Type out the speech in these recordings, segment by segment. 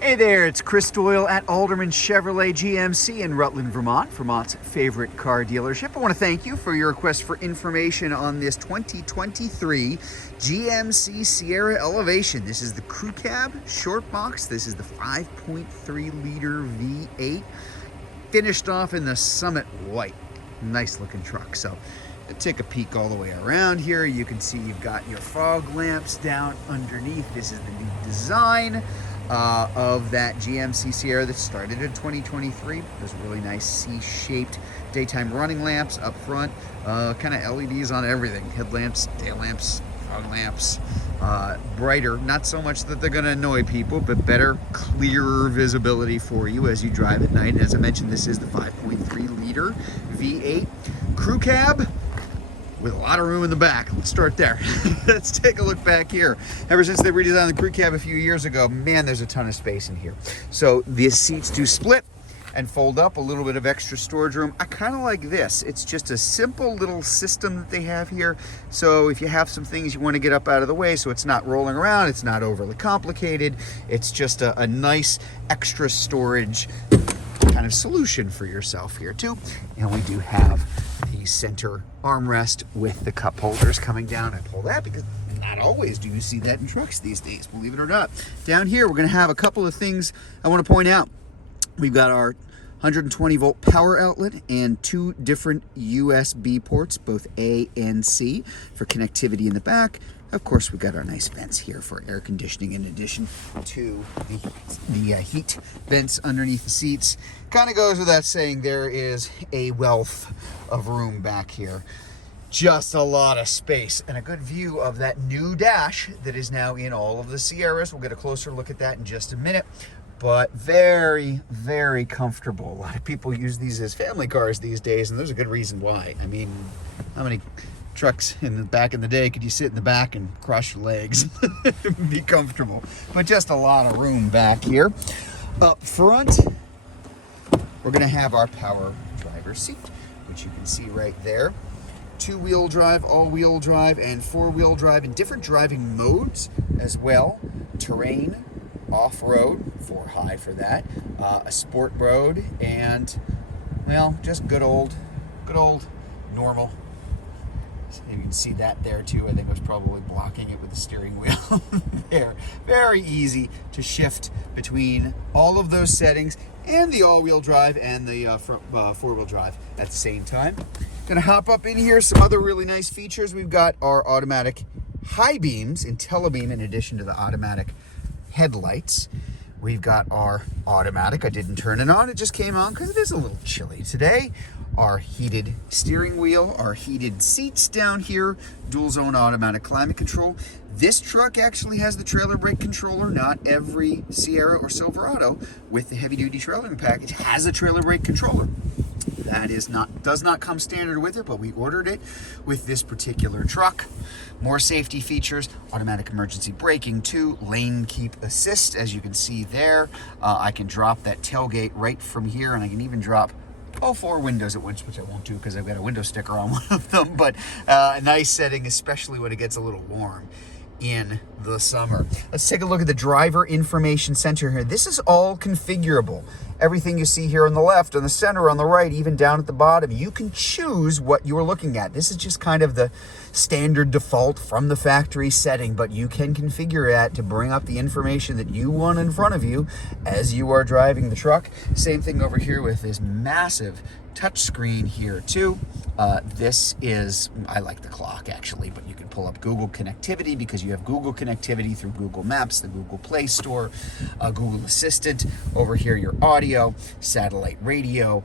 Hey there, it's Chris Doyle at Alderman Chevrolet GMC in Rutland, Vermont, Vermont's favorite car dealership. I want to thank you for your request for information on this 2023 GMC Sierra Elevation. This is the crew cab short box. This is the 5.3 liter V8, finished off in the Summit white. Nice looking truck. So take a peek all the way around here. You can see you've got your fog lamps down underneath. This is the new design of that GMC Sierra that started in 2023. There's really nice C-shaped daytime running lamps up front, kind of LEDs on everything, headlamps, tail lamps, fog lamps, brighter, not so much that they're going to annoy people, but better, clearer visibility for you as you drive at night. And as I mentioned, this is the 5.3 liter V8 crew cab with a lot of room in the back. Let's start there. Let's take a look back here. Ever since they redesigned the crew cab a few years ago, man, there's a ton of space in here. So the seats do split and fold up, a little bit of extra storage room. I kind of like this. It's just a simple little system that they have here. So if you have some things you want to get up out of the way so it's not rolling around, it's not overly complicated, it's just a nice extra storage kind of solution for yourself here too. And we do have the center armrest with the cup holders coming down. I pull that because not always do you see that in trucks these days, believe it or not. Down here, we're going to have a couple of things I want to point out. We've got our 120 volt power outlet and two different USB ports, both A and C, for connectivity in the back. Of course, we've got our nice vents here for air conditioning in addition to the heat vents underneath the seats. Kind of goes without saying, there is a wealth of room back here. Just a lot of space and a good view of that new dash that is now in all of the Sierras. We'll get a closer look at that in just a minute. But very, very comfortable. A lot of people use these as family cars these days, and there's a good reason why. I mean, how many trucks back in the day could you sit in the back and cross your legs and be comfortable? But just a lot of room back here. Up front, we're going to have our power driver's seat, which you can see right there. Two-wheel drive, all-wheel drive, and four-wheel drive in different driving modes as well. Terrain, off-road, for high for that, a sport mode, and, well, just good old normal. You can see that there too. I think I was probably blocking it with the steering wheel there. Very easy to shift between all of those settings and the all-wheel drive and the four-wheel drive at the same time. Gonna hop up in here. Some other really nice features. We've got our automatic high beams in telebeam in addition to the automatic headlights. We've got our automatic. I didn't turn it on. It just came on because it is a little chilly today. Our heated steering wheel, our heated seats down here, dual zone automatic climate control. This truck actually has the trailer brake controller. Not every Sierra or Silverado with the heavy duty trailering package has a trailer brake controller. That does not come standard with it, but we ordered it with this particular truck. More safety features, automatic emergency braking too, lane keep assist, as you can see there. I can drop that tailgate right from here, and I can even drop all four windows at once, which I won't do because I've got a window sticker on one of them, but a nice setting, especially when it gets a little warm in the summer. Let's take a look at the driver information center here. This is all configurable. Everything you see here on the left, on the center, on the right, even down at the bottom, you can choose what you're looking at. This is just kind of the standard default from the factory setting, but you can configure that to bring up the information that you want in front of you as you are driving the truck. Same thing over here with this massive touch screen here too. This is, I like the clock actually, but you can pull up Google connectivity because you have Google connectivity through Google Maps, the Google Play Store, Google Assistant. Over here, your audio, satellite radio,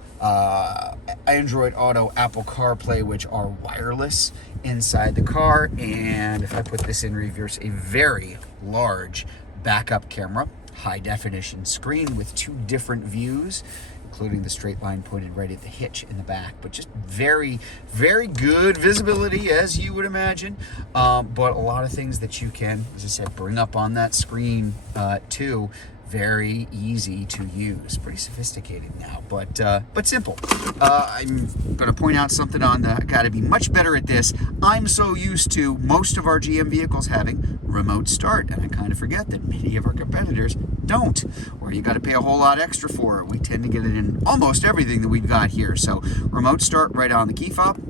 Android Auto, Apple CarPlay, which are wireless inside the car. And if I put this in reverse, a very large backup camera, high definition screen with two different views, including the straight line pointed right at the hitch in the back, but just very, very good visibility, as you would imagine. But a lot of things that you can, as I said, bring up on that screen too. very easy to use. Pretty sophisticated now, but simple. I'm going to point out something on the, got to be much better at this. I'm so used to most of our GM vehicles having remote start, and I kind of forget that many of our competitors don't, or you got to pay a whole lot extra for it. We tend to get it in almost everything that we've got here. So remote start right on the key fob.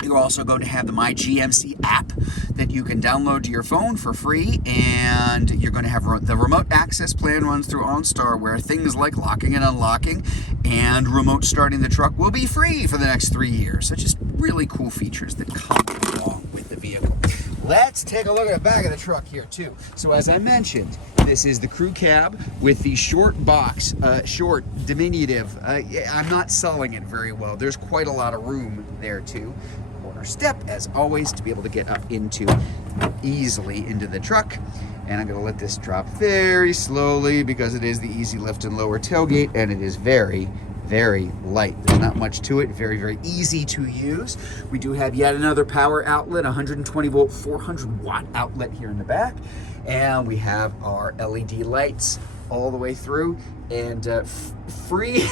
You're also going to have the My GMC app that you can download to your phone for free, and you're going to have the remote access plan runs through OnStar, where things like locking and unlocking and remote starting the truck will be free for the next 3 years. So just really cool features that come along with the vehicle. Let's take a look at the back of the truck here too. So as I mentioned, this is the crew cab with the short box, short, diminutive. I'm not selling it very well. There's quite a lot of room there too. Corner step, as always, to be able to get up easily into the truck. And I'm gonna let this drop very slowly because it is the easy lift and lower tailgate, and it is very, very light. There's not much to it. Very, very easy to use. We do have yet another power outlet, 120 volt, 400 watt outlet here in the back. And we have our LED lights all the way through, and free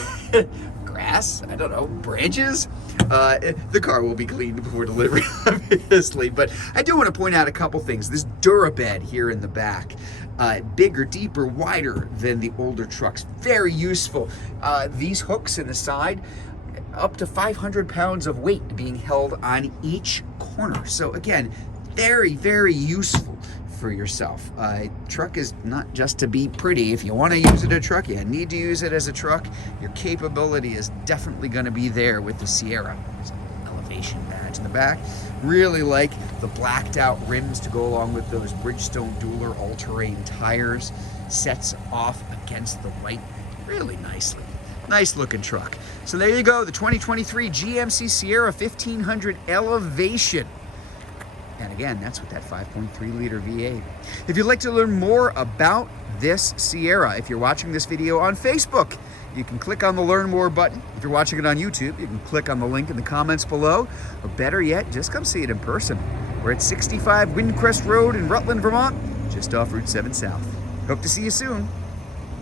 grass, I don't know, branches. The car will be cleaned before delivery, obviously, but I do want to point out a couple things. This Durabed here in the back, bigger, deeper, wider than the older trucks. Very useful. These hooks in the side, up to 500 pounds of weight being held on each corner. So again, very, very useful for yourself. Truck is not just to be pretty. If you want to use it as a truck, you need to use it as a truck. Your capability is definitely going to be there with the Sierra. There's an elevation badge in the back. Really like the blacked out rims to go along with those Bridgestone Dueler all-terrain tires. Sets off against the white really nicely. Nice looking truck. So there you go, the 2023 GMC Sierra 1500 Elevation. And again, that's with that 5.3 liter V8. If you'd like to learn more about this Sierra, if you're watching this video on Facebook, you can click on the Learn More button. If you're watching it on YouTube, you can click on the link in the comments below. Or better yet, just come see it in person. We're at 65 Windcrest Road in Rutland, Vermont, just off Route 7 South. Hope to see you soon.